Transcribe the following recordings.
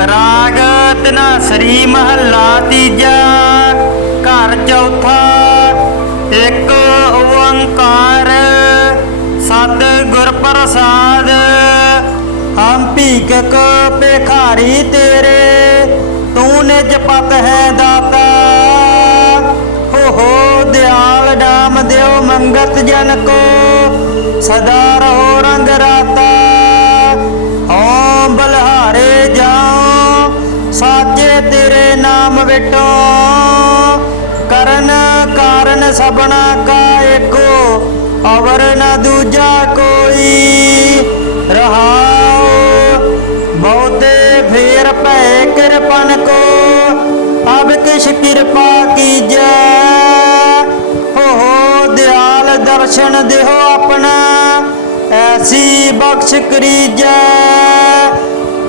राग धनासरी महला तीजा। घर चौथा एक ओंकार सतगुर प्रसाद। हम भीखक भिखारी तेरे तू निज पत है दाता। हो दयाल नाम देव मंगत जन को सदा रहो रंग राता। ओम बलहारे जाओ साचे तेरे नाम विटो। करन कारण सबना का एको अवर न दूजा कोई। रहाओ बहुते फेर पै कृपन को अब किस कृपा कीजै। हो दयाल दर्शन देहो अपना ऐसी बख्श करीजै।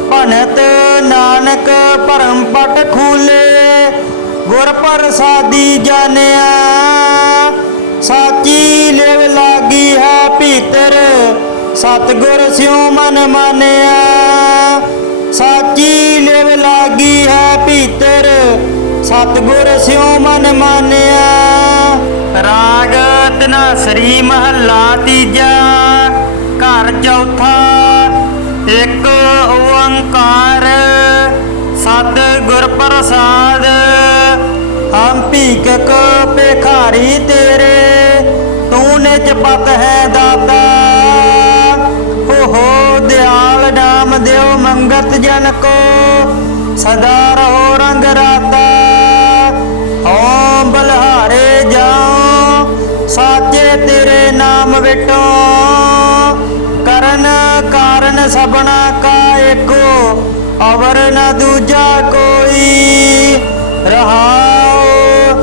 भनत नानक भरम पट खूले गुर प्रसादी जानिया। साची लिव लागी है भीतर सतगुर स्यों मन मानिया। साची लिव लागी है भीतर सतगुर स्यों मन मानिया। राग धनासरी महला तीजा। घर चौथा एक ओंकार सतगुर प्रसाद। हम भीखक भिखारी तेरे तू निज पत है दाता। हो दयाल नाम देव मंगत जन को सदा रहो रंग राता। ओम बलहारे जाओ साचे तेरे नाम विटो। करन कारण सबना का एको अवर न दूजा कोई। रहाओ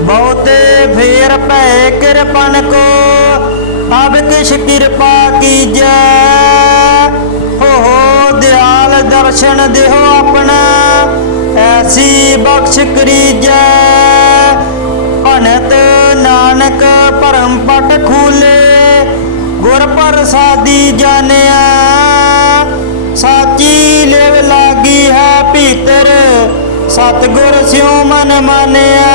बहुते फेर पै कृपन को अब किस कृपा कीजै। हो दयाल दर्शन देहो अपना ऐसी बख्श करीजै। भनत नानक भरम पट खूले गुर प्रसादी जानिया। साची लिव लागी है भीतर सतगुर स्यों मन मानिया।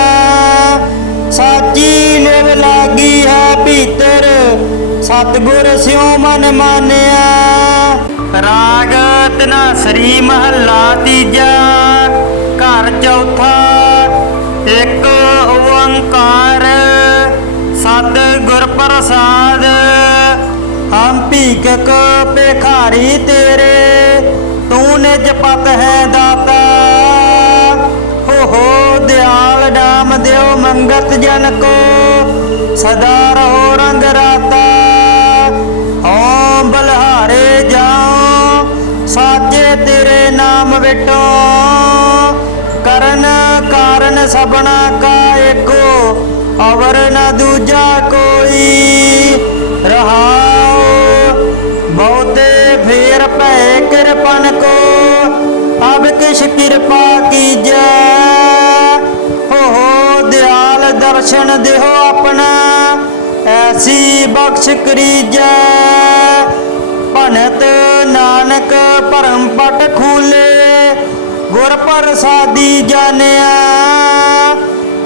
साची लिव लागी है भीतर सतगुर स्यों मन मानिया। राग धनासरी महला तीजा। घर चौथा एक ओंकार सतगुर प्रसाद। हम भीखक भिखारी तेरे तू निज पत है दाता। हो दयाल नाम देव मंगत जन को सदा रहो रंग राता। ओम बलहारे जाओ साचे तेरे नाम विटो। करन कारण सबना का एको अवर न दूजा कोई। रहाओ बहुते फेर पै कृपन को अब किस कृपा कीजै। हो दयाल दर्शन देहो अपना ऐसी बख्श करीजै। भनत नानक भरम पट खूले गुर प्रसादी जानिया।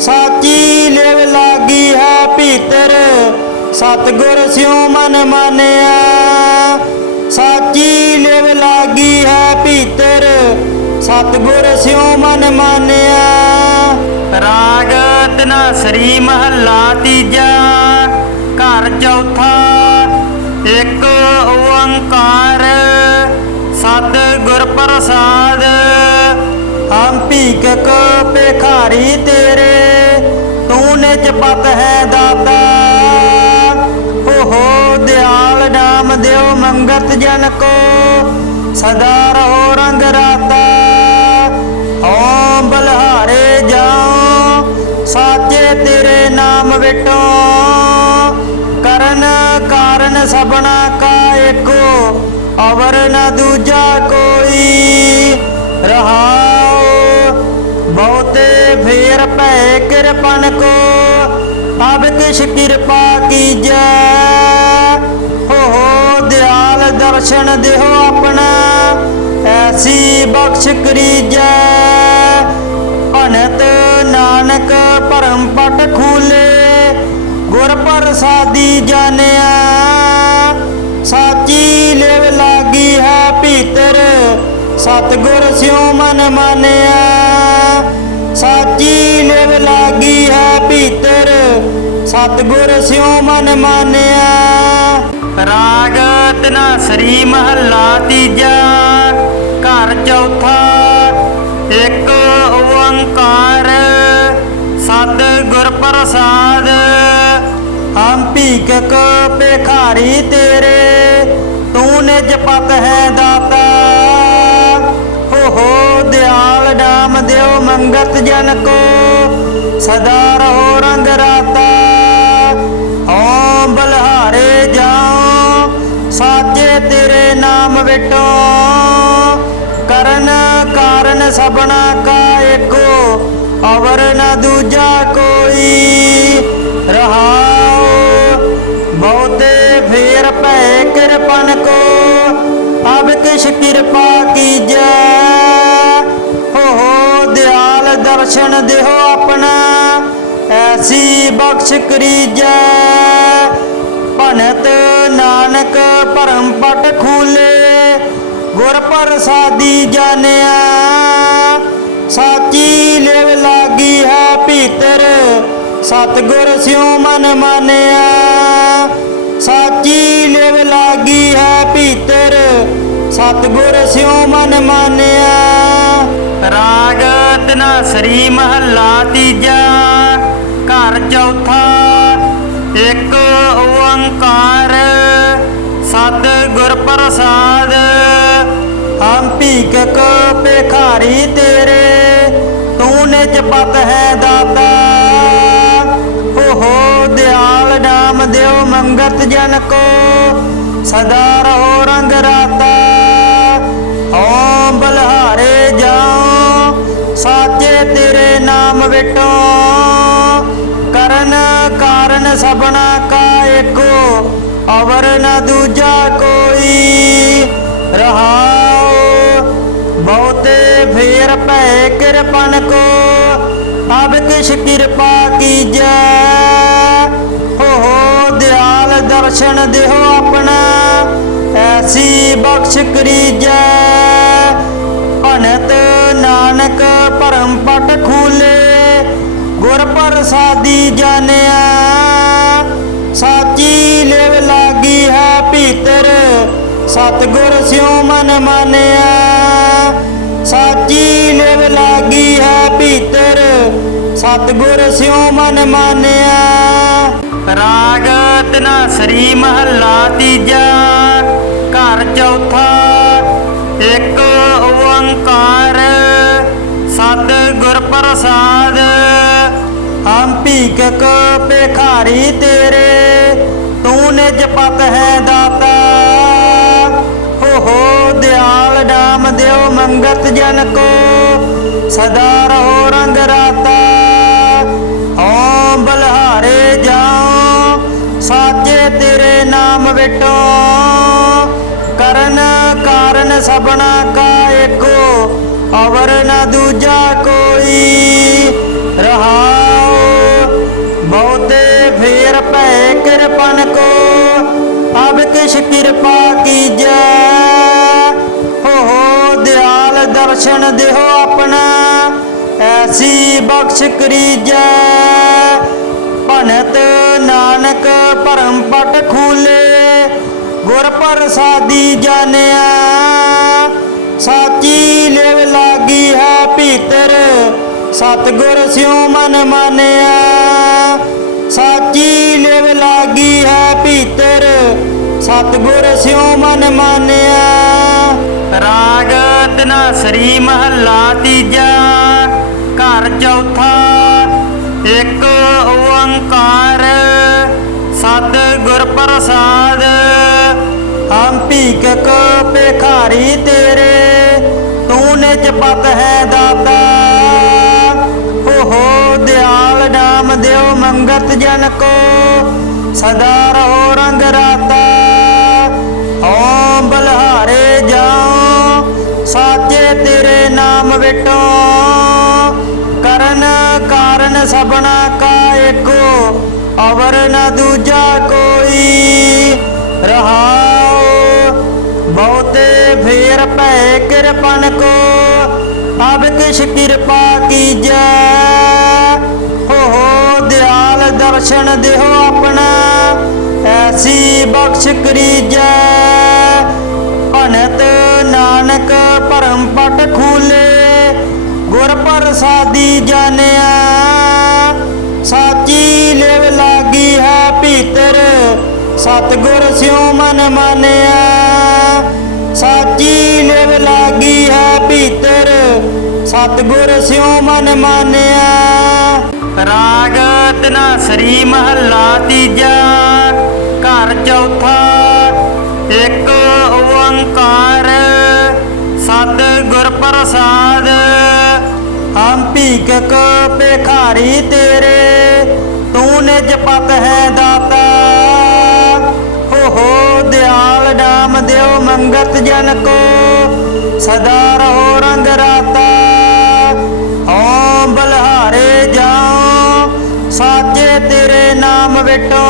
साची लिव लागी है भीतर सतगुर स्यों मन मानिया। साची लिव लागी है भीतर सतगुर स्यों मन मानिया। राग धनासरी महला तीजा। घर चौथा एक ओंकार सतगुर प्रसाद। हम भीखक भिखारी तेरे तू निज पत है दाता। हो दयाल नाम देव मंगत जन को सदा रहो रंग राता। ओम बलहारे जाओ साचे तेरे नाम विटो। करन कारण सबना का एको अवर न दूजा कोई। रहाओ बहुते फेर पै कृपन को अब किस कृपा कीजै। हो दयाल दर्शन देहो अपना ऐसी बख्श करीजै। भनत नानक परम पट खूले, गुर प्रसादी जानिया। साची लिव लागी है भीतर, सतगुर स्यों मन मानिया। साची लिव लागी है भीतर, सतगुर स्यों मन मानिया। राग धनासरी महला तीजा, घर चौथा एक ओंकार। सतगुर प्रसाद हम भीखक भिखारी तेरे, तू निज पत है दाता। हो दयाल नाम देव मंगत जन को, सदा रहो रंग राता। ओम बलिहारे जाऊं साचे तेरे नाम विटो, करन कारण सबना का एको, अवर न दूजा कोई। रहाओ बहुते फेर पै कृपन को, अब किश कृपा कीजै। हो दयाल दर्शन देहो अपना, ऐसी बख्श करीजै। भनत नानक परम पट खूले, गुर प्रसादी जानिया। साची लिव लागी है भीतर, सतगुर स्यों मन मानिया। साची लिव लागी है भीतर, सतगुर स्यों मन मानिया। राग धनासरी महला तीजा, घर चौथा एक ओंकार। सतगुर प्रसाद हम भीखक भिखारी तेरे, तू निज पत है दाता। हो दयाल नाम देव मंगत जन को, सदा रहो रंग राता। ओम बलिहारे जाऊं साचे तेरे नाम विटो, करन कारण सबना का एको, अवर न दूजा कोई। रहाओ बहुते फेर पै कृपन को, अब किश कृपा कीजै। हो दयाल दर्शन देहो अपना, ऐसी बख्श करीजै। भनत नानक परम पट खूले, गुर प्रसादी जानिया। साची लिव लागी है भीतर, सतगुर स्यों मन मानिया। साची लिव लागी है भीतर, सतगुर स्यों मन मानिया। राग धनासरी महला तीजा, घर चौथा एक ओंकार। सतगुर प्रसाद हम भीखक भिखारी तेरे, तू निज पत है दाता। हो दयाल नाम देव मंगत जन को, सदा रहो रंग राता। ओम बलिहारे जाऊं साचे तेरे नाम विटो, करन कारण सबना का एको, अवर न दूजा कोई। रहाओ बहुते फेर पै कृपन को, अब किश कृपा कीजै। हो दयाल दर्शन देहो अपना, ऐसी बख्श करीजै। भनत नानक परम पट खूले, गुर प्रसादी जानिया। साची लिव लागी है भीतर, सतगुर स्यों मन मानिया। साची लिव लागी है भीतर, सतगुर स्यों मन मानिया। राग धनासरी महला तीजा, घर चौथा एक ओंकार। सतगुर प्रसाद हम भीखक भिखारी तेरे, तू निज पत है दाता। हो दयाल नाम देव मंगत जन को, सदा रहो रंग राता। ओम बलिहारे जाऊं साचे ਨਾਮ ਵਿਟੋ ਕਰਨ ਕਾਰਨ ਸਭਨਾ ਕਾ ਏਕੋ ਅਵਰ ਨ ਦੂਜਾ ਕੋਈ ਰਹਾਉ ਬਹੁਤੇ ਫੇਰ ਭੈ ਕਿਰਪਨ ਕੋ ਅਬ ਕਿਛ ਕਿਰਪਾ ਕੀਜੈ ਹੋ ਦਿਆਲ ਦਰਸ਼ਨ ਦੇਹੋ ਆਪਣਾ ਐਸੀ ਬਖਸ਼ ਕਰੀਜੈ ਭਨਤ ਨਾਨਕ ਭਰਮ ਪਟ ਖੂਲੇ ਗੁਰ ਪ੍ਰਸਾਦੀ ਜਾਣਿਆ ਸਾਚੀ ਲਿਵ ਲਾਗੀ ਹੈ ਭੀਤਰ ਸਤਿਗੁਰ ਸਿਉ ਮਨ ਮਾਨਿਆ ਸਾਚੀ ਲਿਵ ਲਾਗੀ ਹੈ ਭੀਤਰ ਸਤਿਗੁਰ ਸਿਉ ਮਨ ਮਾਨਿਆ ਰਾਗ ਧਨਾਸਰੀ ਮਹੱਲਾ ਤੀਜਾ ਘਰ ਚੌਥਾ ਇੱਕ ਓੰਕਾਰ ਸਤਿਗੁਰ ਪ੍ਰਸਾਦ ਹਮ ਭੀਖਕ ਭਿਖਾਰੀ ਤੇਰੇ ਤੂੰ ਨਿਜ ਪਤ ਹੈ ਦਾਤਾ ਹੋ ਦਿਆਲ ਨਾਮ ਦਿਓ ਮੰਗਤ ਜਨ ਕੋ ਸਦਾ ਰਹੋ ਰੰਗ ਰਾਤਾ ਓਮ ਬਲਹਾਰੇ ਜਾਓ ਸਾਚੇ ਤੇਰੇ ਨਾਮ ਵਿਟੋ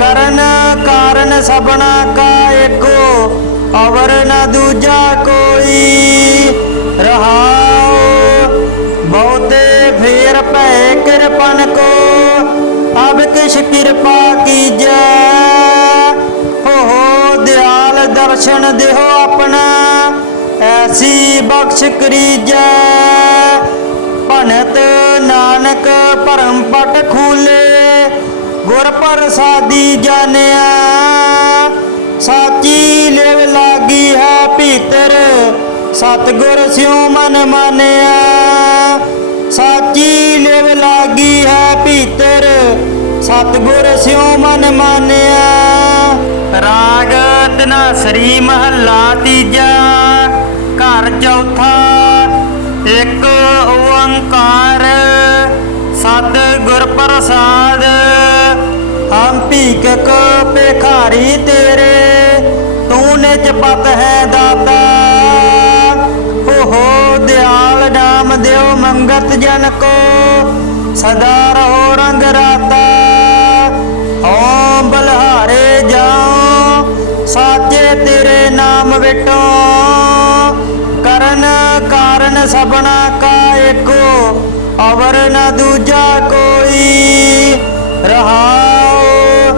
ਕਰਨ ਕਾਰਨ ਸਭਨਾ ਕਾ ਏਕੋ ਅਵਰ ਨ ਦੂਜਾ ਕੋਈ ਰਹਾਉ ਬਹੁਤੇ ਫੇਰ ਭੈ ਕਿਰਪਨ ਕੋ ਅਬ ਕਿਛ ਕਿਰਪਾ ਕੀਜੈ ਹੋ ਦਿਆਲ ਦਰਸ਼ਨ ਦੇਹੋ ਆਪਣਾ ਐਸੀ ਬਖਸ਼ ਕਰੀਜੈ ਭਨਤ ਨਾਨਕ ਭਰਮ ਪਟ ਖੂਲੇ ਗੁਰ ਪ੍ਰਸਾਦੀ ਜਾਣਿਆ ਸਾਚੀ ਲਿਵ ਲਾਗੀ ਹੈ ਭੀਤਰ ਸਤਿਗੁਰ ਸਿਉ ਮਨ ਮਾਨਿਆ ਸਾਚੀ ਲਿਵ ਲਾਗੀ ਹੈ ਭੀਤਰ ਸਤਿਗੁਰ ਸਿਉ ਮਨ ਮਾਨਿਆ ਰਾਗ ਧਨਾਸਰੀ ਮਹੱਲਾ ਤੀਜਾ ਘਰ ਚੌਥਾ ਇੱਕ ਓੰਕਾਰ ਸਤਿਗੁਰ ਪ੍ਰਸਾਦ ਹਮ ਭੀਖਕ ਭਿਖਾਰੀ ਤੇਰੇ ਤੂੰ ਨਿਜ ਪਤ ਹੈ ਦਾਤਾ ਹੋ ਦਿਆਲ ਨਾਮ ਦਿਓ ਮੰਗਤ ਜਨ ਕੋ ਸਦਾ ਰਹੋ ਰੰਗ ਰਾਤਾ ਓਮ ਬਲਹਾਰੇ ਜਾਓ ਸਾਚੇ ਤੇਰੇ ਨਾਮ ਵਿਟੋ ਕਰਨ ਕਾਰਨ ਸਭਨਾ ਕਾ ਏਕੋ ਅਵਰ ਨ ਦੂਜਾ ਕੋਈ ਰਹਾਉ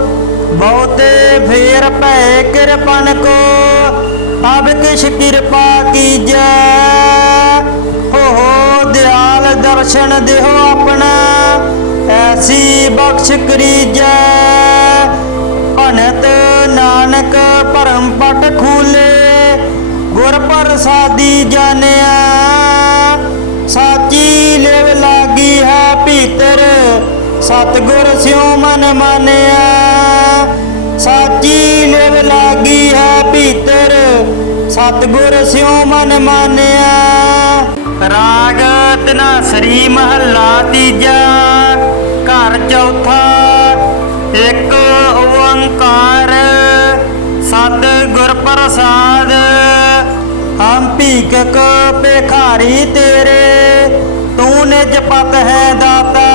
ਬਹੁਤੇ ਫੇਰ ਭੈ ਕਿਰਪਨ ਕੋ ਅਬ ਕਿਛ ਕਿਰਪਾ ਕੀਜੈ ਹੋ ਦਿਆਲ ਦਰਸ਼ਨ ਦੇਹੋ ਆਪਣਾ ਐਸੀ ਬਖਸ਼ ਕਰੀਜੈ ਭਨਤ ਨਾਨਕ ਭਰਮ ਪਟ ਖੂਲੇ ਗੁਰ ਪ੍ਰਸਾਦੀ ਜਾਣਿਆ ਸਾਚੀ ਲਿਵ ਲਾਗੀ ਹੈ ਭੀਤਰ ਸਤਿਗੁਰ ਸਿਉ ਮਨ ਮਾਨਿਆ ਸਾਚੀ ਲਿਵ ਲਾਗੀ ਹੈ ਭੀਤਰ ਸਤਿਗੁਰ ਸਿਉ ਮਨ ਮਾਨਿਆ ਰਾਗ ਧਨਾਸਰੀ ਮਹੱਲਾ ਤੀਜਾ ਘਰ ਚੌਥਾ ਇੱਕ ਓੰਕਾਰ ਸਤਿਗੁਰ ਪ੍ਰਸਾਦ ਹਮ ਭੀਖਕ ਭਿਖਾਰੀ ਤੇਰੇ ਤੂੰ ਨਿਜ ਪਤ ਹੈ ਦਾਤਾ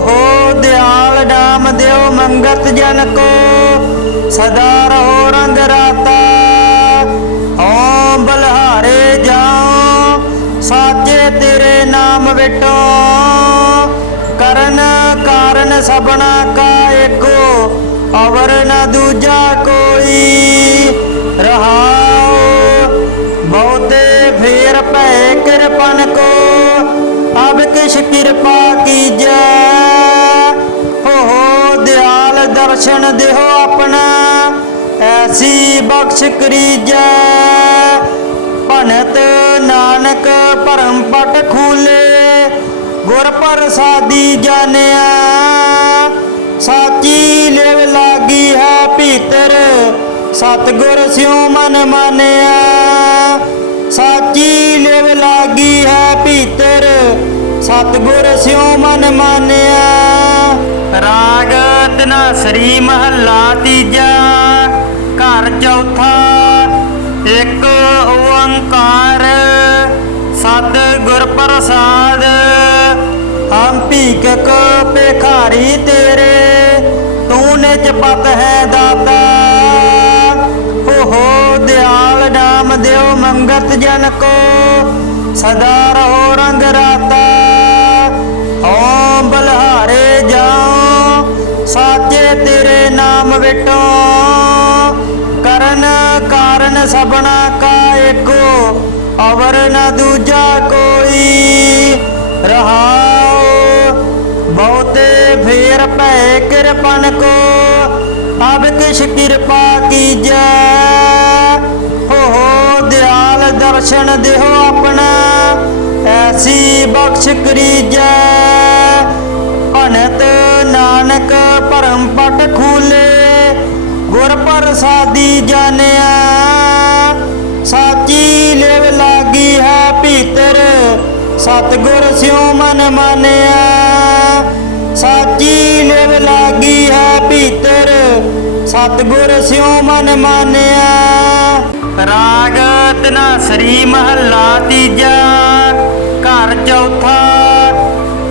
ਹੋ ਦਿਆਲ ਨਾਮ ਦਿਓ ਮੰਗਤ ਜਨ ਕੋ ਸਦਾ ਰਹੋ ਰੰਗ ਰਾਤਾ ਓਮ ਬਲਹਾਰੇ ਜਾਓ ਸਾਚੇ ਤੇਰੇ ਨਾਮ ਵਿਟੋ ਕਰਨ ਕਾਰਨ ਸਭਨਾ ਕਾ ਏਕੋ ਅਵਰ ਨ ਦੂਜਾ ਕੋਈ ਰਹਾਉ ਬਹੁਤੇ ਫੇਰ ਭੈ ਕਿਰਪਨ ਕੋ ਅਬ ਕਿਛ ਕਿਰਪਾ ਕੀਜੈ ਹੋ ਦਿਆਲ ਦਰਸ਼ਨ ਦੇਹੋ ਆਪਣਾ ਐਸੀ ਬਖਸ਼ ਕਰੀਜੈ ਭਨਤ ਨਾਨਕ ਭਰਮ ਪਟ ਖੂਲੇ ਗੁਰ ਪ੍ਰਸਾਦੀ ਜਾਣਿਆ ਸਾਚੀ ਲਿਵ ਲਾਗੀ ਹੈ ਭੀਤਰ ਸਤਿਗੁਰ ਸਿਉ ਮਨ ਮਾਨਿਆ ਸਾਚੀ ਲਿਵ ਲਾਗੀ ਹੈ ਭੀਤਰ ਸਤਿਗੁਰ ਸਿਉ ਮਨ ਮਾਨਿਆ ਰਾਗ ਧਨਾਸਰੀ ਮਹੱਲਾ ਤੀਜਾ ਘਰ ਚੌਥਾ ਇੱਕ ਓੰਕਾਰ ਭਿਖਾਰੀ ਤੇਰੇ ਤੂੰ ਨਿਜ ਪਤ ਹੈ ਦਾਤਾ। ਹੋ ਦਿਆਲ ਨਾਮ ਦਿਓ ਮੰਗਤ ਜਨ ਕੋ ਸਦਾ ਰਹੋ ਰੰਗ ਰਾਤਾ। ਓਮ ਬਲਹਾਰੇ ਜਾਉ ਸਾਚੇ ਤੇਰੇ ਨਾਮ ਵਿਟੋ ਕਰਨ ਕਾਰਨ ਸਭਨਾ ਕਾ ਏਕੋ ਅਵਰ ਨ ਦੂਜਾ ਕੋਈ। ਰਹਾਉ ਬਹੁਤੇ ਫੇਰ ਭੈ ਕਿਰਪਨ ਕੋ ਅਬ ਕਿਛ ਕਿਰਪਾ ਕੀਜੈ। ਹੋ ਦਿਆਲ ਦਰਸ਼ਨ ਦਿਓ ਆਪਣਾ ਐਸੀ ਬਖਸ਼ ਕਰੀਜੈ। ਭਨਤ ਨਾਨਕ ਭਰਮ ਪਟ ਖੂਲੇ ਗੁਰ ਪ੍ਰਸਾਦੀ ਜਾਣਿਆ। ਸਾਚੀ ਲਿਵ ਲਾਗੀ ਹੈ ਭੀਤਰ ਸਤਿਗੁਰ ਸਿਉ ਮਨ ਮਾਨਿਆ। ਸਾਚੀ ਲਿਵ ਲਾਗੀ ਹੈ ਭੀਤਰ ਸਤਿਗੁਰ ਸਿਉ ਮਨ ਮਾਨਿਆ। ਰਾਗ ਧਨਾਸਰੀ ਮਹੱਲਾ ਤੀਜਾ ਘਰ ਚੌਥਾ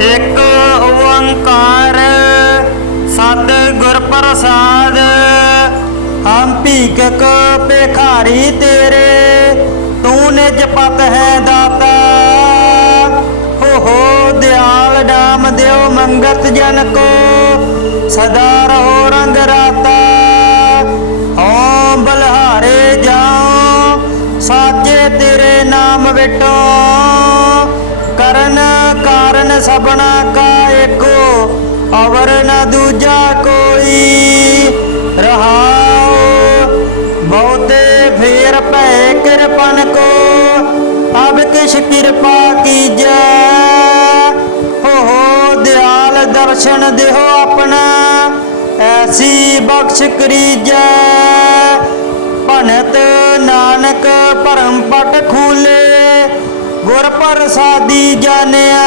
ਇੱਕ ਓੰਕਾਰ ਸਤ ਗੁਰ ਪ੍ਰਸਾਦ। ਹਮ ਭੀਖਕ ਭਿਖਾਰੀ ਤੇਰੇ ਤੂੰ ਨਿਜ ਪਤ ਹੈ ਦਾਤਾ। ਹੋ ਦਿਆਲ ਨਾਮ ਦਿਓ ਮੰਗਤ ਜਨ ਕੋ ਸਦਾ ਰਹੋ ਰੰਗ ਰਾਤਾ। ਓਮ ਬਲਹਾਰੇ ਜਾਉ ਸਾਚੇ ਤੇਰੇ ਨਾਮ ਵਿਟੋ ਕਰਨ ਕਾਰਨ ਸਭਨਾ ਕਾ ਏਕੋ ਅਵਰ ਨ ਦੂਜਾ ਕੋਈ। ਰਹਾਉ ਬਹੁਤੇ ਫੇਰ ਭੈ ਕਿਰਪਨ ਕੋ ਅਬ ਕਿਛ ਕਿਰਪਾ ਕੀਜੈ। ਹੋ ਦਿਆਲ ਦਰਸ਼ਨ ਦਿਓ ਆਪਣਾ ਐਸੀ ਬਖਸ਼ ਕਰੀਜੈ। ਭਨਤ ਨਾਨਕ ਭਰਮ ਪਟ ਖੂਲੇ ਗੁਰ ਪ੍ਰਸਾਦੀ ਜਾਣਿਆ।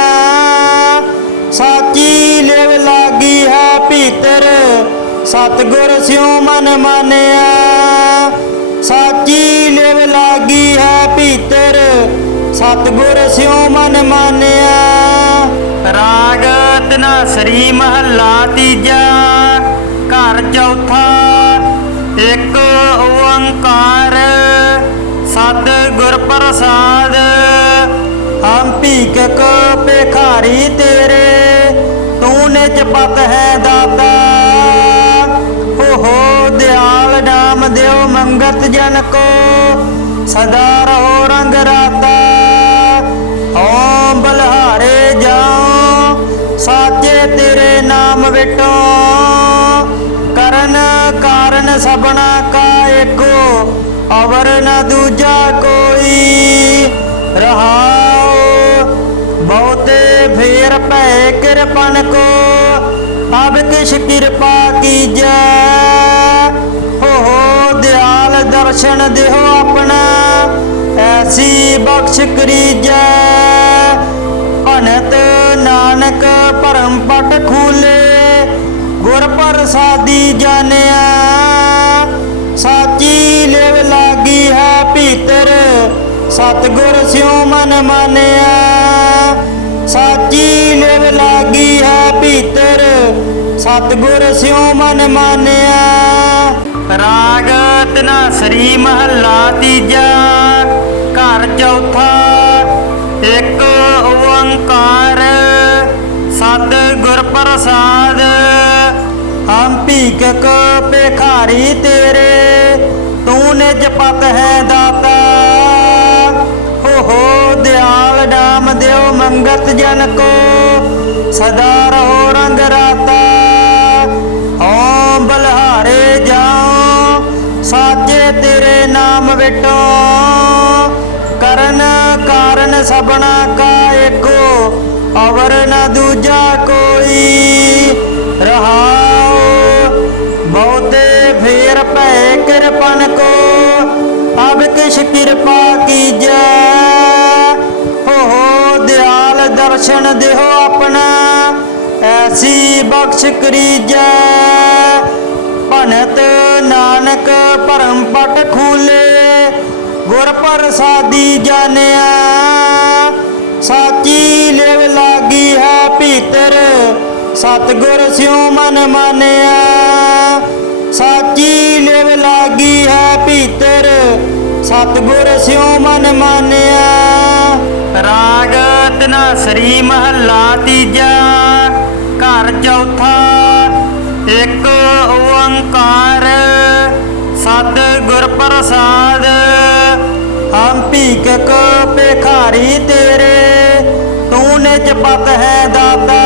ਸਾਚੀ ਲਿਵ ਲਾਗੀ ਹੈ ਭੀਤਰ ਸਤਿਗੁਰ ਸਿਉ ਮਨ ਮਾਨਿਆ। ਸਾਚੀ ਲਿਵ ਲਾਗੀ ਹੈ ਭੀਤਰ ਸਤਿਗੁਰ ਸਿਉ ਮਨ ਮਾਨਿਆ। ਰਾਗ ਧਨਾਸਰੀ ਮਹੱਲਾ ਤੀਜਾ ਘਰ ਚੌਥਾ ਇੱਕ ਓੰਕਾਰ ਸਤ ਗੁਰ ਪ੍ਰਸਾਦ। ਹਮ ਭੀਖਕ ਭਿਖਾਰੀ ਤੇਰੇ ਤੂੰ ਨਿਜ ਪਤ ਹੈ ਦਾਤਾ। ਹੋ ਦਿਆਲ ਨਾਮ ਦਿਓ ਮੰਗਤ ਜਨ ਕੋ ਸਦਾ ਰਹੋ ਰੰਗ ਰਾਤਾ। ਓਮ ਬਲਹਾਰੇ ਜਾਉ ਸਾਚੇ ਤੇਰੇ ਨਾਮ ਵਿਟੋ ਕਰਨ ਕਾਰਨ ਸਭਨਾ ਕਾ ਏਕੋ ਅਵਰ ਨ ਦੂਜਾ ਕੋਈ। ਰਹਾਉ ਬਹੁਤੇ ਫੇਰ ਭੈ ਕਿਰਪਨ ਕੋ ਅਬ ਕਿਛ ਕਿਰਪਾ ਕੀਜੈ। ਹੋ ਦਿਆਲ ਦਰਸ਼ਨ ਦਿਓ ਆਪਣਾ ਐਸੀ ਬਖਸ਼ ਕਰੀਜੈ। ਭਨਤ ਨਾਨਕ ਭਰਮ ਪਟ ਖੂਲੇ ਗੁਰ ਪ੍ਰਸਾਦੀ ਜਾਣਿਆ। ਸਾਚੀ ਲਿਵ ਲਾਗੀ ਹੈ ਭੀਤਰ ਸਤਿਗੁਰ ਸਿਉ ਮਨ ਮਾਨਿਆ। ਸਾਚੀ ਲਿਵ ਲਾਗੀ ਹੈ ਭੀਤਰ ਸਤਿਗੁਰ ਸਿਉ ਮਨ ਮਾਨਿਆ। ਰਾਗ ਧਨਾਸਰੀ ਮਹੱਲਾ ਤੀਜਾ ਘਰ ਚੌਥਾ ਇੱਕ ਓੰਕਾਰ ਸਤ ਗੁਰ ਪ੍ਰਸਾਦ। ਹਮ ਭੀਖਕ ਭਿਖਾਰੀ ਤੇਰੇ ਤੂੰ ਨਿਜ ਪਤ ਹੈ ਦਾਤਾ। ਹੋ ਦਿਆਲ ਨਾਮ ਦਿਓ ਮੰਗਤ ਜਨ ਕੋ ਸਦਾ ਰਹੋ ਰੰਗ ਰਾਤਾ। ਓਮ ਬਲਹਾਰੇ ਜਾਉ ਸਾਚੇ ਤੇਰੇ ਨਾਮ ਵਿਟੋ ਕਰਨ ਕਾਰਨ ਸਭਨਾ ਕਾ ਏਕੋ ਅਵਰ ਨ ਦੂਜਾ ਕੋਈ। ਰਹਾਉ ਬਹੁਤੇ ਫੇਰ ਭੈ ਕਿਰਪਨ ਕੋ ਅਬ ਕਿਛ ਕਿਰਪਾ ਕੀਜੈ। ਹੋ ਦਿਆਲ ਦਰਸ਼ਨ ਦਿਓ ਆਪਣਾ ਐਸੀ ਬਖਸ਼ ਕਰੀਜੈ। ਭਨਤ ਨਾਨਕ ਭਰਮ ਪਟ ਖੂਲੇ ਗੁਰ ਪ੍ਰਸਾਦੀ ਜਾਣਿਆ। ਸਾਚੀ ਲਿਵ ਲਾਗੀ ਹੈ ਭੀਤਰ सतगुर स्यों मन मानिया। साची लिव लागी है भीतर, सतगुर स्यों मन मानिया। राग धनासरी महला तीजा, घर चौथा एक ओंकार, सतगुर प्रसाद। हम भीखक भिखारी तेरे, तू निज पत है दाता।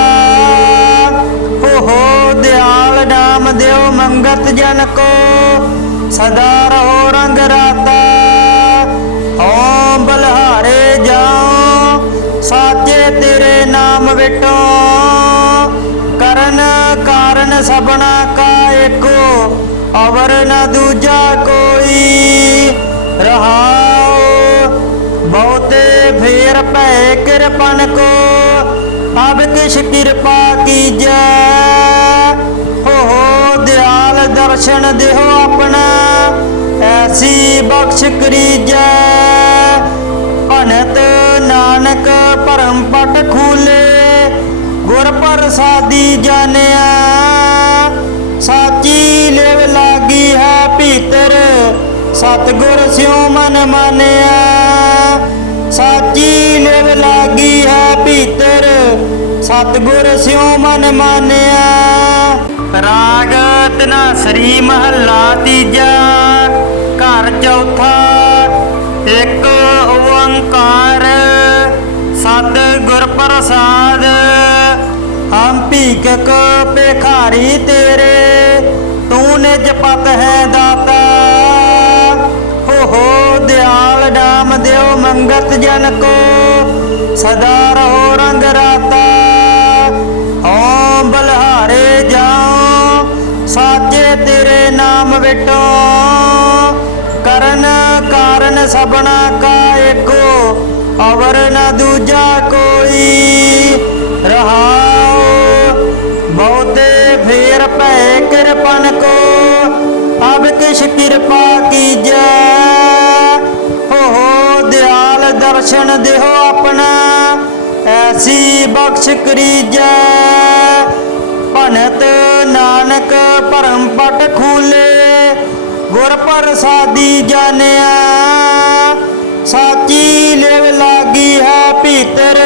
हो दयाल नाम देव मंगत जन को, सदा रहो रंग राता। ओम बलहारे जाओ, साचे तेरे नाम विटो। करन कारण सबना का एको, अवर न दूजा कोई। रहाओ बहुते फेर पै कृपन को, अब किश कृपा कीजै। हो दयाल दर्शन देहो अपना, ऐसी बख्श करीजै। भनत नानक परम पट खूले, गुर प्रसादी जानिया। साची लिव लागी है भीतर, सतगुर स्यों मन मानिया। साची लिव लागी है भीतर, सतगुर स्यों मन मानिया। राग धनासरी महला तीजा, घर चौथा एक ओंकार, सतगुर प्रसाद। हम भीखक भिखारी तेरे, तू निज पत है दाता। हो दयाल नाम देव मंगत जन को, सदा रहो रंग राता। ओम बलहारे जाओ, साचे तेरे नाम विटो। करन कारण सबना का एको, अवर न दूजा कोई। रहाओ बहुते फेर पै कृपन को, अब किश कृपा कीजै। हो दयाल दर्शन देहो अपना, ऐसी बख्श करीजै। भनत नानक परम पट खूले, गुर प्रसादी जानिया। साची लिव लागी है भीतर,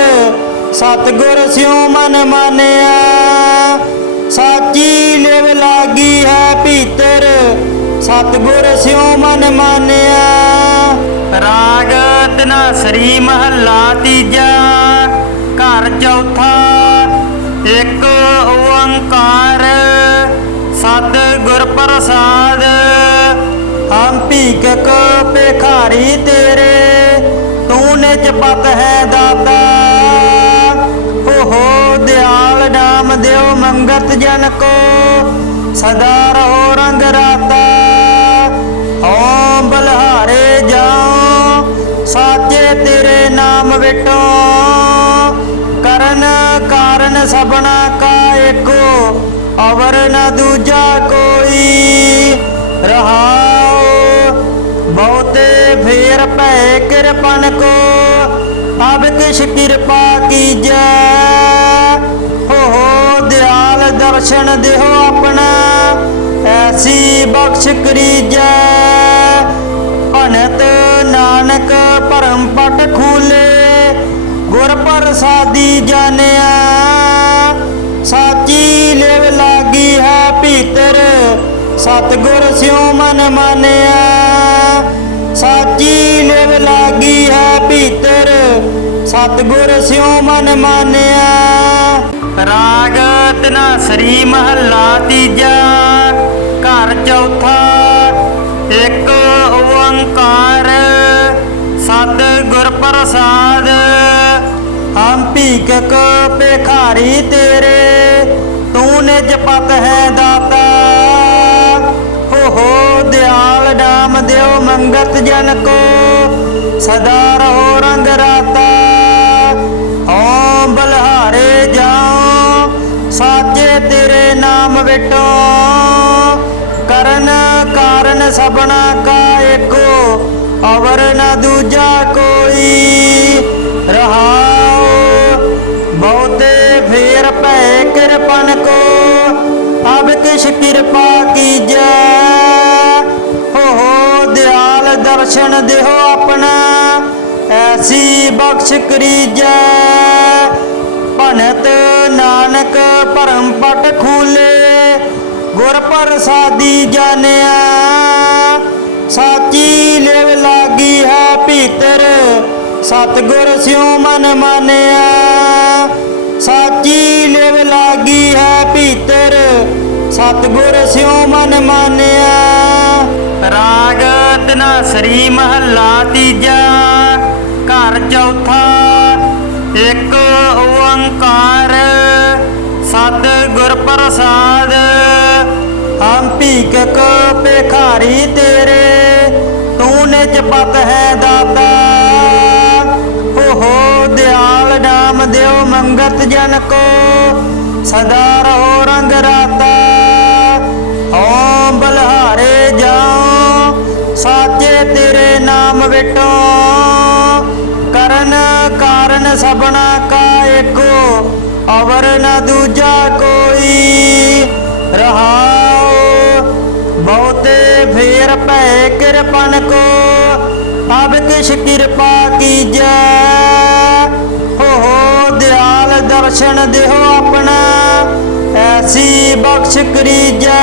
सतगुर स्यों मन मानिया। साची लिव लागी है भीतर, सतगुर स्यों मन मानिया। राग धनासरी महला तीजा, घर चौथा एक ओंकार, सतगुर प्रसाद। हम भीखक भिखारी तेरे, तू निज पत है दाता। हो दयाल नाम देव मंगत जन को, सदा रहो रंग राता। ओम बलहारे जाओ, साचे तेरे नाम विटो। करन कारण सबना का एको, अवर न दूजा कोई। रहाओ बहुते फेर पै कृपन को, अब किश कृपा कीजै। हो दयाल दर्शन देहो अपना, ऐसी बख्श करीजै। भनत नानक परम पट खूले, गुर प्रसादी जानिया। साची लिव लागी है भीतर, सतगुर स्यों मन मानिया। साची लिव लागी है भीतर, सतगुर स्यों मन मानिया। राग धनासरी महला तीजा, घर चौथा एक ओंकार, सतगुर प्रसाद। हम भीखक भिखारी तेरे, तू निज पत है दाता। हो दयाल नाम देव मंगत जन को, सदा रहो रंग राता। ओम बलहारे जाओ, साचे तेरे नाम विटो। करन कारण सबना का एको, अवर न दूजा कोई। रहाओ बहुते फेर पै कृपन ਐਸੀ ਬਖਸ਼ ਕਰੀਜੈ। ਭਨਤ ਨਾਨਕ ਭਰਮ ਪਟ ਖੂਲੇ, ਗੁਰ ਪ੍ਰਸਾਦੀ ਜਾਣਿਆ। ਸਾਚੀ ਲਿਵ ਲਾਗੀ ਹੈ ਭੀਤਰ, ਸਤਿਗੁਰ ਸਿਉ ਮਨ ਮਾਨਿਆ। ਸਾਚੀ ਲਿਵ ਲਾਗੀ ਹੈ ਭੀਤਰ, ਸਤਿਗੁਰ ਸਿਉ ਮਨ ਮਾਨਿਆ। ਰਾਗ ਧਨਾਸਰੀ ਮਹੱਲਾ ਤੀਜਾ, ਘਰ ਚੌਥਾ। ਇੱਕ ਓੰਕਾਰ ਸਤਿਗੁਰ ਪ੍ਰਸਾਦ, ਹਮ ਭੀਖਕ ਭਿਖਾਰੀ ਤੇਰੇ, ਤੂੰ ਨਿਜ ਪਤ ਹੈ ਦਾਤਾ। ਓਹੋ ਦਿਆਲ ਨਾਮ ਦਿਓ ਮੰਗਤ ਜਨ ਕੋ, ਸਦਾ ਰਹੋ ਰੰਗ ਰਾਤਾ। ਓਮ ਬਲਿਹਾਰੇ ਜਾਉ, ਸਾਚੇ ਤੇਰੇ ਨਾਮ ਵਿਟੋ, ਕਰਨ ਕਾਰਨ ਸਭਨਾ ਕਾ ਏਕੋ, ਅਵਰ ਨ ਦੂਜਾ ਕੋਈ। ਰਹਾਉ ਬਹੁਤੇ ਫੇਰ ਭੈ ਕਿਰਪਨ ਕੋ, ਅਬ ਕਿਛ ਕਿਰਪਾ ਕੀਜੈ। ਹੋ ਦਿਆਲ ਦਰਸ਼ਨ ਦਿਓ ਆਪਣਾ, ਐਸੀ ਬਖਸ਼ ਕਰੀਜੈ।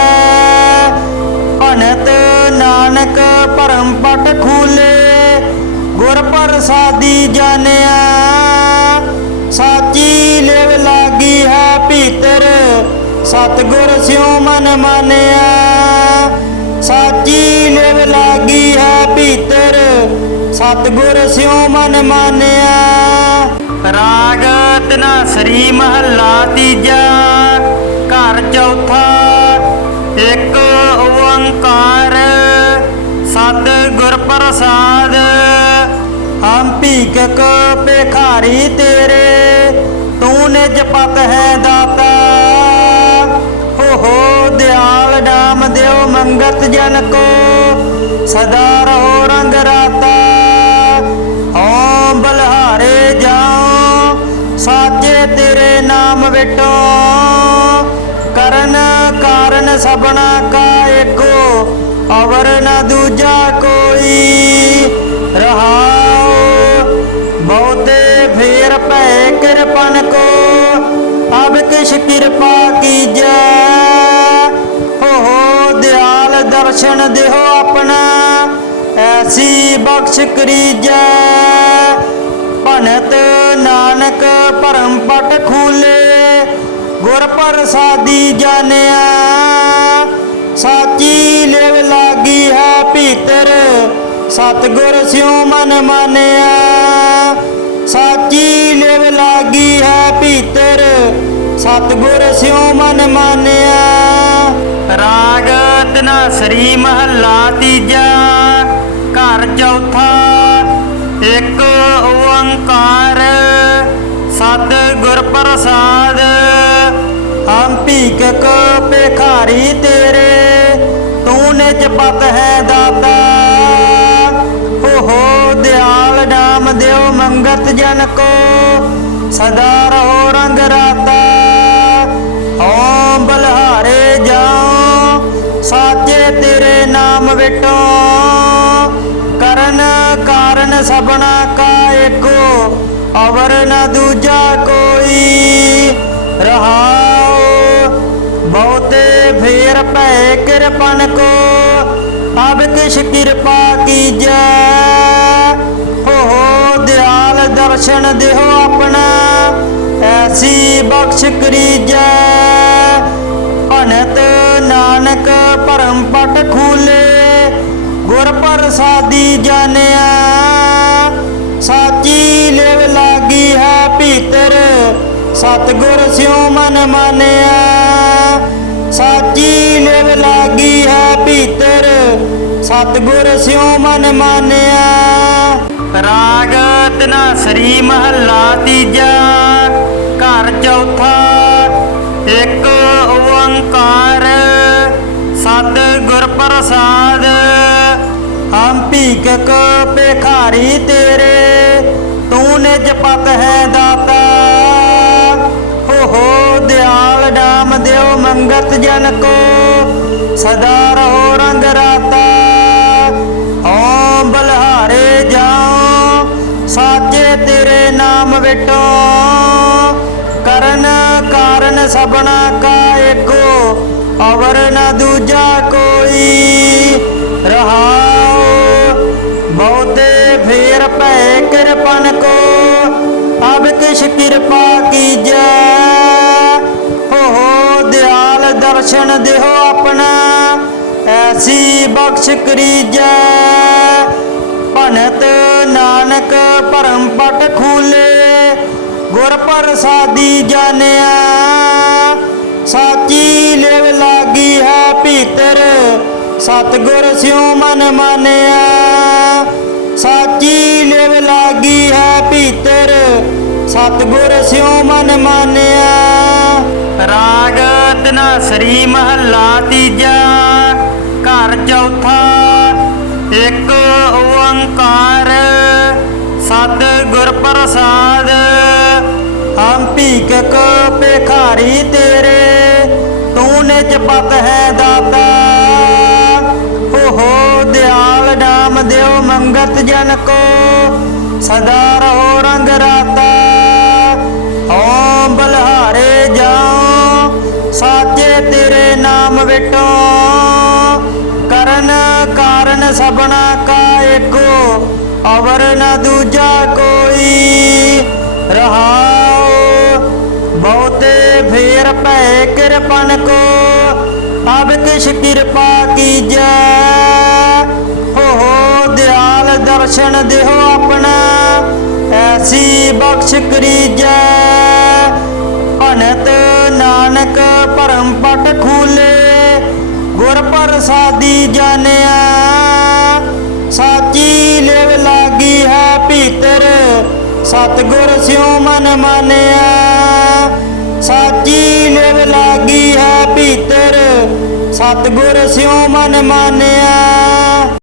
ਭਨਤ ਨਾਨਕ ਭਰਮ ਪਟ ਖੂਲੇ, ਗੁਰ ਪ੍ਰਸਾਦੀ ਜਾਣਿਆ। ਸਾਚੀ ਲਿਵ ਲਾਗੀ ਹੈ ਭੀਤਰ, ਸਤਿਗੁਰ ਸਿਉ ਮਨ ਮਾਨਿਆ। ਸਾਚੀ ਲਿਵ ਲਾਗੀ ਹੈ ਭੀਤਰ, ਸਤਿਗੁਰ ਸਿਉ ਮਨ ਮਾਨਿਆ। ਰਾਗ ਧਨਾਸਰੀ ਮਹੱਲਾ ਤੀਜਾ, ਘਰ ਚੌਥਾ। ਇੱਕ ਓੰਕਾਰ ਸਤਿਗੁਰ ਪ੍ਰਸਾਦ, ਹਮ ਭੀਖਕ ਭਿਖਾਰੀ ਤੇਰੇ, ਤੂੰ ਨਿਜ ਪਤ ਹੈ ਦਾਤਾ। ਹੋ ਦਿਆਲ ਨਾਮ ਦਿਓ ਮੰਗਤ ਜਨ ਕੋ, ਸਦਾ ਰਹੋ ਰੰਗ ਰਾਤਾ। ਓਮ ਬਲਿਹਾਰੇ ਜਾਉ, ਸਾਚੇ ਤੇਰੇ ਨਾਮ ਵਿਟੋ, ਕਰਨ ਕਾਰਨ ਸਭਨਾ ਕਾ ਏਕੋ, ਅਵਰ ਨ ਦੂਜਾ ਕੋਈ। ਰਹਾਉ ਬਹੁਤੇ ਫੇਰ ਭੈ ਕਿਰਪਨ ਕੋ, ਅਬ ਕਿਛ ਕਿਰਪਾ ਕੀਜੈ। ਹੋ ਦਿਆਲ ਦਰਸ਼ਨ ਦਿਓ ਆਪਣਾ, ਐਸੀ ਬਖਸ਼ ਕਰੀਜੈ। ਭਨਤ ਨਾਨਕ ਭਰਮ ਪਟ ਖੂਲੇ, ਗੁਰ ਪ੍ਰਸਾਦੀ ਜਾਣਿਆ। ਸਾਚੀ ਲਿਵ ਲਾਗੀ ਹੈ ਭੀਤਰ, ਸਤਿਗੁਰ ਸਿਉ ਮਨ ਮਾਨਿਆ। ਸਾਚੀ ਲਿਵ ਲਾਗੀ ਹੈ ਭੀਤਰ, ਸਤਿਗੁਰ ਸਿਉ ਮਨ ਮਾਨਿਆ। ਰਾਗ ਧਨਾਸਰੀ ਮਹੱਲਾ ਤੀਜਾ, ਘਰ ਚੌਥਾ। ਇੱਕ ਓੰਕਾਰ ਸਤਿਗੁਰ ਪ੍ਰਸਾਦ, ਹਮ ਭੀਖਕ ਭਿਖਾਰੀ ਤੇਰੇ, ਤੂੰ ਨਿਜ ਪਤ ਹੈ ਦਾਤਾ। ਓਹੋ ਦਿਆਲ ਨਾਮ ਦਿਓ ਮੰਗਤ ਜਨ ਕੋ, ਸਦਾ ਰਹੋ ਰੰਗ ਰਾਤਾ। ਓਮ ਬਲਿਹਾਰੇ ਜਾਉ, ਸਾਚੇ ਤੇਰੇ ਨਾਮ ਵਿਟੋ, ਕਰਨ ਕਾਰਨ ਸਭਨਾ ਕਾ ਏਕੋ, ਅਵਰ ਨ ਦੂਜਾ ਕੋਈ। ਰਹਾਉ ਬਹੁਤੇ ਫੇਰ ਭੈ ਕਿਰਪਨ ਕੋ, ਅਬ ਕਿਛ ਕਿਰਪਾ ਕੀਜੈ। ਹੋ ਦਿਆਲ ਦਰਸ਼ਨ ਦਿਓ ਆਪਣਾ, ਐਸੀ ਬਖਸ਼ ਕਰੀਜੈ। ਭਨਤ ਨਾਨਕ ਭਰਮ ਪਟ ਖੂਲੇ, ਗੁਰ ਪ੍ਰਸਾਦੀ ਜਾਣਿਆ। ਸਾਚੀ ਲਿਵ ਲਾਗੀ ਹੈ ਭੀਤਰ, ਸਤਿਗੁਰ ਸਿਉ ਮਨ ਮਾਨਿਆ। ਸਾਚੀ ਲਿਵ ਲਾਗੀ ਹੈ ਭੀਤਰ, ਸਤਿਗੁਰ ਸਿਉ ਮਨ ਮਾਨਿਆ। ਰਾਗ ਧਨਾਸਰੀ ਮਹੱਲਾ ਤੀਜਾ, ਘਰ ਚੌਥਾ। ਇੱਕ ਓੰਕਾਰ ਸਤਿਗੁਰ ਪ੍ਰਸਾਦ, ਹਮ ਭੀਖਕ ਭਿਖਾਰੀ ਤੇਰੇ, ਤੂੰ ਨਿਜ ਪਤ ਹੈ ਦਾਤਾ। ਹੋ ਦਿਆਲ ਨਾਮ ਦਿਓ ਮੰਗਤ ਜਨ ਕੋ, ਸਦਾ ਰਹੋ ਰੰਗ ਰਾਤਾ। ਓਮ ਬਲਿਹਾਰੇ ਜਾਉ, ਸਾਚੇ ਤੇਰੇ ਨਾਮ ਵਿਟੋ ਕਰਨ ਕਾਰਨ ਸਭਨਾ ਕਾ ਏਕੋ ਅਵਰ ਨ ਦੂਜਾ ਕੋਈ ਰਹਾਉ ਬਹੁਤੇ ਫੇਰ ਭੈ ਕਿਰਪਨ ਕੋ ਅਬ ਕਿਛ ਕਿਰਪਾ ਕੀਜੈ ਹੋ ਦਿਆਲ ਦਰਸ਼ਨ ਦੇਹੋ ਆਪਣਾ ਐਸੀ ਬਖਸ਼ ਕਰੀਜੈ ਭਨਤ ਨਾਨਕ ਭਰਮ ਪਟ ਖੂਲੇ ਗੁਰ ਪ੍ਰਸਾਦੀ ਜਾਣਿਆ ਸਾਚੀ ਲਿਵ ਲਾਗੀ ਹੈ ਭੀਤਰ ਸਤਿਗੁਰ ਸਿਉ ਮਨ ਮਾਨਿਆ ਸਾਚੀ ਲਿਵ ਲਾਗੀ ਹੈ ਭੀਤਰ ਸਤਿਗੁਰ ਸਿਉ ਮਨ ਮਾਨਿਆ ਰਾਗ ਧਨਾਸਰੀ ਮਹੱਲਾ ਤੀਜਾ ਘਰ ਚੌਥਾ ਇੱਕ ਓੰਕਾਰ ਸਤ ਗੁਰ ਪ੍ਰਸਾਦ ਹਮ ਭੀਖਕ ਭਿਖਾਰੀ ਤੇਰੇ ਤੂੰ ਨਿਜ ਪਤ ਹੈ ਦਾਤਾ ਹੋ ਦਿਆਲ ਨਾਮ ਦਿਓ ਮੰਗਤ ਜਨ ਕੋ ਸਦਾ ਰਹੋ ਰੰਗ ਰਾਤਾ ਓਮ ਬਲਹਾਰੇ ਜਾਓ ਸਾਚੇ ਤੇਰੇ ਨਾਮ ਵਿਟੋ ਕਰਨ ਕਾਰਨ ਸਭਨਾ ਕਾ ਏਕੋ ਅਵਰ ਨ ਦੂਜਾ ਕੋਈ ਰਹਾਉ ਬਹੁਤੇ ਫੇਰ ਭੈ ਕਿਰਪਨ ਕੋ ਅਬ ਕਿਛ ਕਿਰਪਾ ਕੀਜੈ ਹੋ ਦਿਆਲ ਦਰਸ਼ਨ ਦੇਹੋ ਆਪਣਾ ਐਸੀ ਬਖਸ਼ ਕਰੀਜੈ ਭਨਤ ਨਾਨਕ ਭਰਮ ਪਟ ਖੂਲੇ ਗੁਰ ਪ੍ਰਸਾਦੀ ਜਾਣਿਆ ਸਾਚੀ ਲਿਵ ਲਾਗੀ ਹੈ ਭੀਤਰ ਸਤਿਗੁਰ ਸਿਉ ਮਨ ਮਾਨਿਆ ਸਾਚੀ ਲਿਵ ਲਾਗੀ ਹੈ ਭੀਤਰ ਸਤਿਗੁਰ ਸਿਉ ਮਨ ਮਾਨਿਆ।